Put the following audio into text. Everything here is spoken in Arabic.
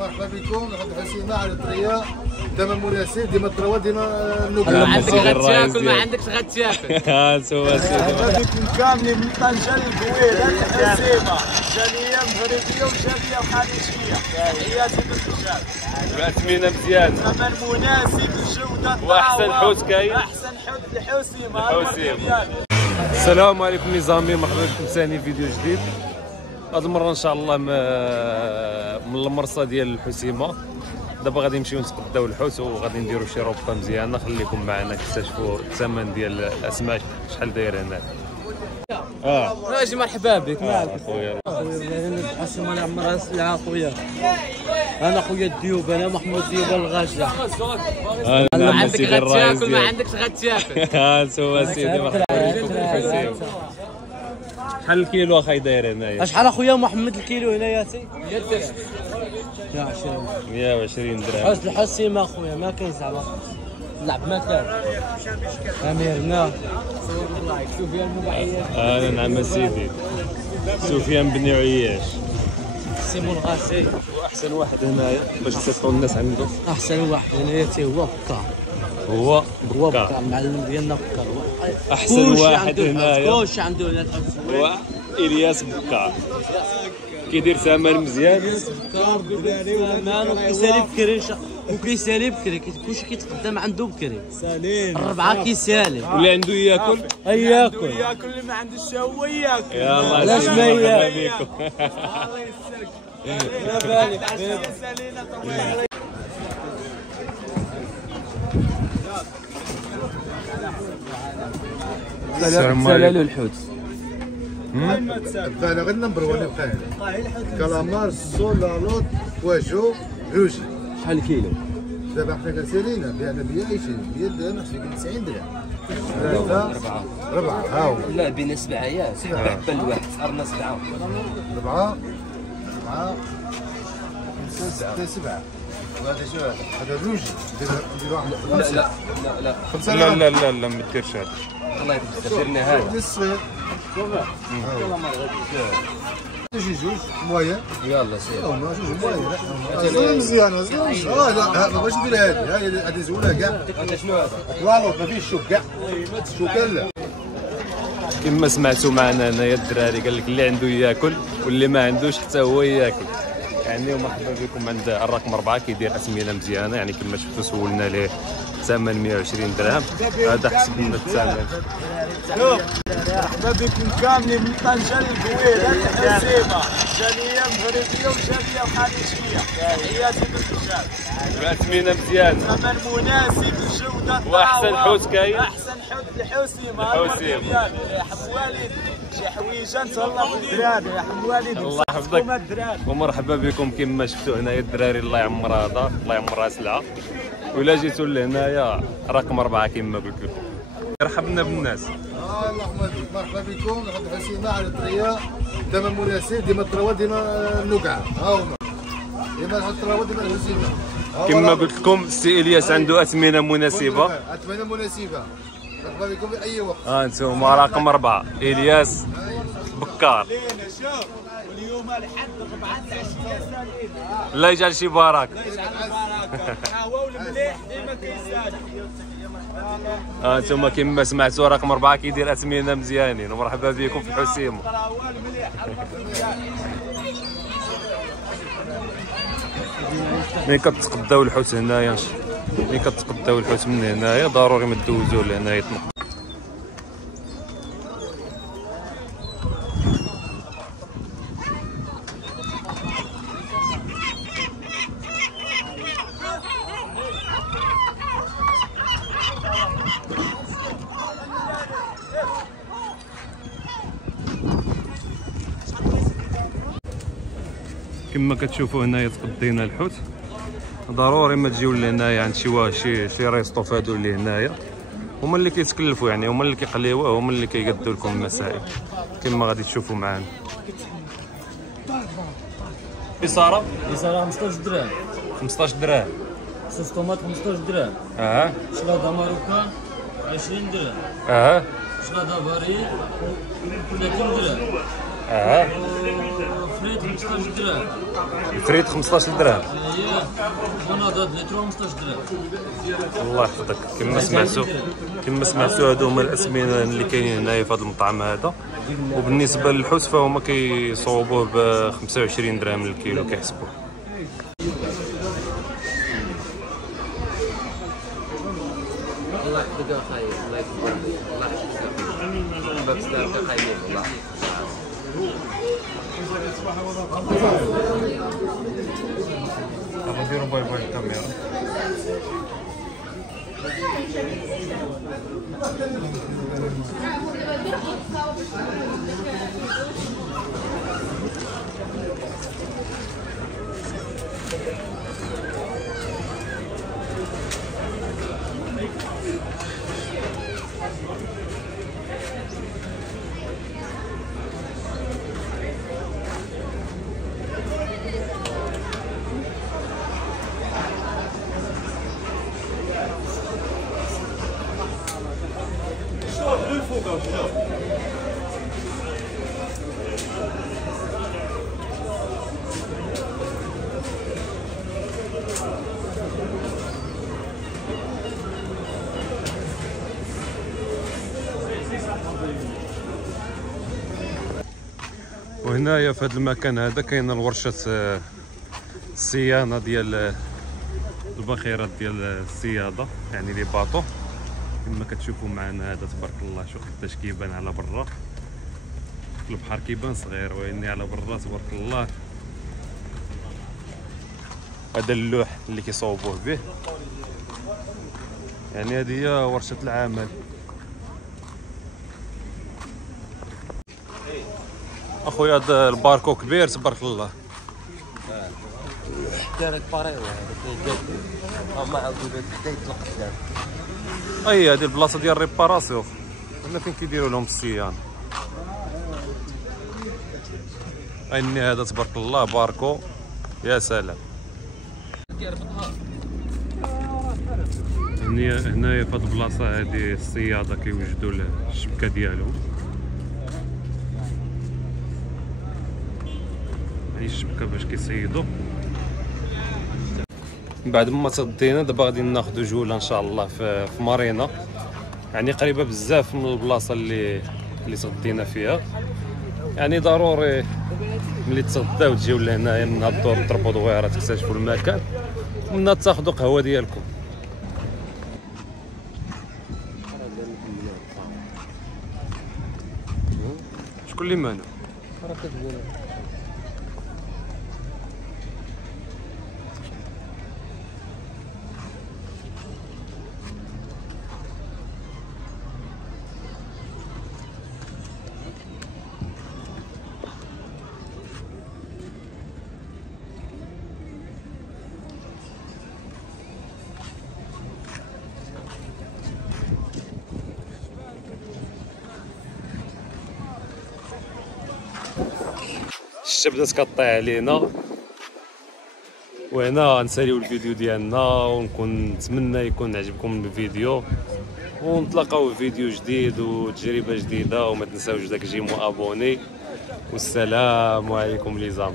مرحبا بكم. نحب حسيمه على الطريه ديما مناسب، ديما الطروه ديما النقاع. ما عندكش غتاكل، ما عندكش غتاكل. ها سوا سيدي. مرحبا بكم كاملين من طنجه للكويت. حسيمه جاليه مغربيه وشافيه وخليجيه. تحياتي بالرجال. باثمنه مزيان، ثمن مناسب، الجوده واحسن حوت كاين. احسن حوت الحسيمه. السلام عليكم نظامي، مرحبا بكم ثاني فيديو جديد. هذه المره ان شاء الله من المرصه ديال الحسيمه. دابا غادي نمشيو نتقداو الحوت وغادي نديرو شي روبه مزيانه. خليكم معنا تكتشفوا الثمن ديال الاسماك شحال داير هنا. اجي مرحبا بك. خويا الحسيمه اللي عمرها سلعه خويا. انا خويا الديوب، انا محمود ديوب الغاجه. ما عندك غتاكل، ما عندكش غتاكل. ها سوا سيدي، مرحبا بكم في الحسيمه. شحال الكيلو اخاي داير هنايا؟ شحال اخويا محمد الكيلو هنايا سي؟ 120 درهم. حوت الحسيمه اخويا ما كاين زعما لعب ما كان. اميرنا صور الله سفيان بن عياش. نعم سيدي، سفيان بن عياش سيمون الغاسي. واحسن واحد هنايا باش تسطوا الناس عنده. احسن واحد هنايا تي هو بكار. هو بكار المعلم ديالنا بكار. احسن واحد هنايا كلشي عنده هنا هو الياس بكار. كيدير ثمن مزيان. بكار الدراري وكيسالي بكري وكيسالي بكري. كلشي كيتقدم عنده بكري. سالين الربعه كيسالي. واللي عنده ياكل ياكل. اللي ما عندوش هو ياكل. يلا علاش ما مرحبا ياكل؟ بكم. الله يسلمك. سلالو الحوت. فانا غير نمبر 1 بقى كالامار، سولالوت، واجو، روجي. شحال الكيلو؟ دابا حنا كنسالينا بعنا 120 درهم، خصك 90 درهم. ثلاثة ربعة ها هو. لا بين 7 ياك. حبه الواحد صارنا 7. 4 5 6 7. وهذا شو هذا؟ هذا الروجي. ندير واحد لا ما ديرش هذا. الله يبارك درنا هذا. الصغير. تجي جوج مويه. يلا سير. ما جوج مويه. مزيان لا ما باش ندير هذه زوينه كاع. هذا شنو هذا؟ والو ما فيش شوك كاع. شوك لا. كما سمعتوا معنا هنايا الدراري قال لك اللي عنده ياكل واللي ما عندوش حتى هو ياكل. يعني ومرحبا بكم عند الرقم 4. كيدير اثمنه مزيانه، يعني كما شفتوا سولنا ليه ثمن 120 درهم. هذا حسب لنا الثمن. مرحبا بكم كاملين من طنجه للكويت. حسيمه جاليه مغربيه وشافيه وخليجيه. تحياتي بالرجال. باثمنه مزيان، ثمن مناسب، الجوده واحسن حوت كاين. احسن حوت الحسيمه. الحسيمه يا حم والد شي حويجه نتهلاو بالدراري. يا حم والد الله يحفظك ومرحبا بكم. كما شفتوا هنايا الدراري الله يعمر هذا، الله يعمرها سلعه. ولا جيتوا لهنايا رقم 4 كما قلت لكم. رحبنا بالناس. الله يحفظك. مرحبا بكم. نحب حسيمه على الطريه ديما مناسب، ديما الطروه ديما النقاع. ها هما ديما الطروه ديما الحسيمه. كما قلت لكم السي الياس عنده اثمنه مناسبه. اثمنه مناسبه. مرحبا بكم في اي وقت. انتم رقم 4 الياس بكار. شوف واليوم الحد 4 العشيه سالين. الله يجعل شي بركه. هو والمليح ديما كيسال. انتم كما سمعتوا رقم 4 كيدير اثمنه مزيانين. ومرحبا بكم في الحسيمه. ملي كتقداو الحوت هنايا، ملي كتقداو الحوت من هنايا ضروري ما دوزوه لهنايا. كما كتشوفوا هنايا تقدينا الحوت. ضروري ما تجيو لهنايا عند شي ريستو فهادو اللي هنايا. هما اللي كيتكلفوا، يعني هما اللي كيقليوه، هما اللي كيقدوا لكم المسائل كما غادي تشوفوا معانا. إصارة 15 درهم. 15 درهم. صوص طوماط 15 درهم. شلاضه ماروكان 20 درهم. شلاضه باريل 30 درهم. فريت 15 درهم. الفريت 15 درهم. اييه بناضات لتر 15 درهم. الله يحفظك. كما سمعتوا هادو هما الاسمنه اللي كاينين هنايا في هذا المطعم هذا. وبالنسبه للحوت فهما كيصوبوه ب 25 درهم للكيلو كيحسبوه. الله يحفظك اخاي، الله يحفظك، الله يحفظك. باب سلامك اخاي والله. نديرو باي باي الكاميرا. وهنايا في هذا المكان هذا كاينه الورشه الصيانه ديال الباخرات ديال الصياده، يعني لي باطو كما كتشوفوا معنا. هذا تبارك الله شوف قداش كيبان على برا، البحر كيبان صغير ويني على برا تبارك الله. هذا اللوح اللي كيصوبوه به، يعني هذه هي ورشه العمل. اخويا هذا الباركو كبير تبارك الله. دارت باريو هذا ما عاودوا حتى يطلق الدار. اي هذه البلاصه ديال الريباراسيون، هنا فين كيديروا لهم الصيانه. اني هذا تبارك الله باركو يا سلام. هنايا في هذه البلاصه هذه الصياده كيوجدوا الشبكه ديالهم، يعني الشبكه باش كيصيدوا. بعد ما تغدينا دابا غادي ناخذ جوله ان شاء الله في مارينا، يعني قريبه بزاف من البلاصه اللي تغدينا فيها. يعني ضروري ملي تغداو تجيو لهنايا من هاد الدور تضربوا دويره تكتشفوا المكان ومنها تاخذوا قهوه ديالكم. شكون اللي مانع؟ الشتا بدات كطيح علينا، وهنا نساليو الفيديو ديالنا، ونكون نتمنى يكون عجبكم الفيديو، ونتلاقاو في فيديو جديد وتجربه جديده. وما تنساوش داك جيمو ابوني، والسلام عليكم لي زام.